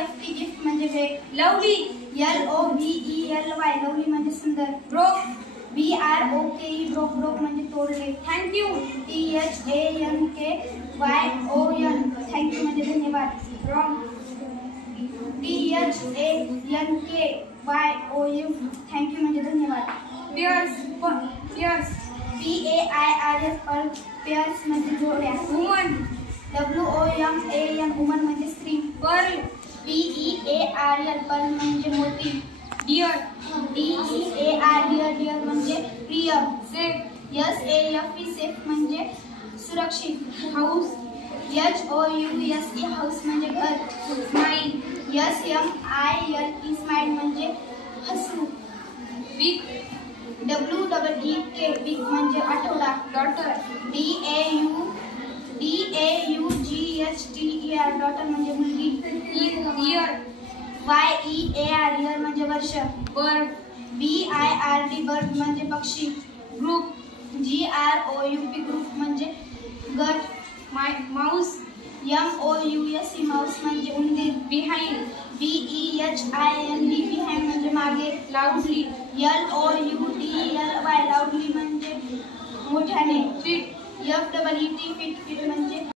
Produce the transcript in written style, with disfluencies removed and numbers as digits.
GIFT gift म्हणजे भेट. Lovely. LOVELY lovely म्हणजे सुंदर. ब्रोक. BROKE ब्रोक ब्रोक म्हणजे तोडले. थँक्यू. THANKYON थँक्यू म्हणजे धन्यवाद. रॉंग. THANKYOU थँक्यू म्हणजे धन्यवाद. पियर्स. पियर्स. PAIRS पेअर्स म्हणजे जोड्या. वुमन. WOMAN वुमन म्हणजे स्त्री. पर्ल. PEARL पर्ल म्हणजे मोती. डिअर. DEAR डिअर म्हणजे प्रिय. सेफ. SAFE सेफ म्हणजे सुरक्षित. हाऊस. HOUSE हाऊस म्हणजे घर. स्माईल. SMILE स्माईल म्हणजे हसू. वीक. WEEK वीक म्हणजे आठवडा. डॉटर. DAUGHTER डॉटर म्हणजे मुलगी. इयर. YEAR इयर म्हणजे वर्ष. बर्ड. BIRD बर्ड म्हणजे पक्षी. ग्रुप. GROUP ग्रुप म्हणजे गट. माऊस. MOUSE माऊस म्हणजे उंदीर. बिहाइंड. BEHIND बिहाइंड म्हणजे मागे. लाऊडली. LOUDLY लाऊडली म्हणजे मोठ्याने. फिट. FEET फिट म्हणजे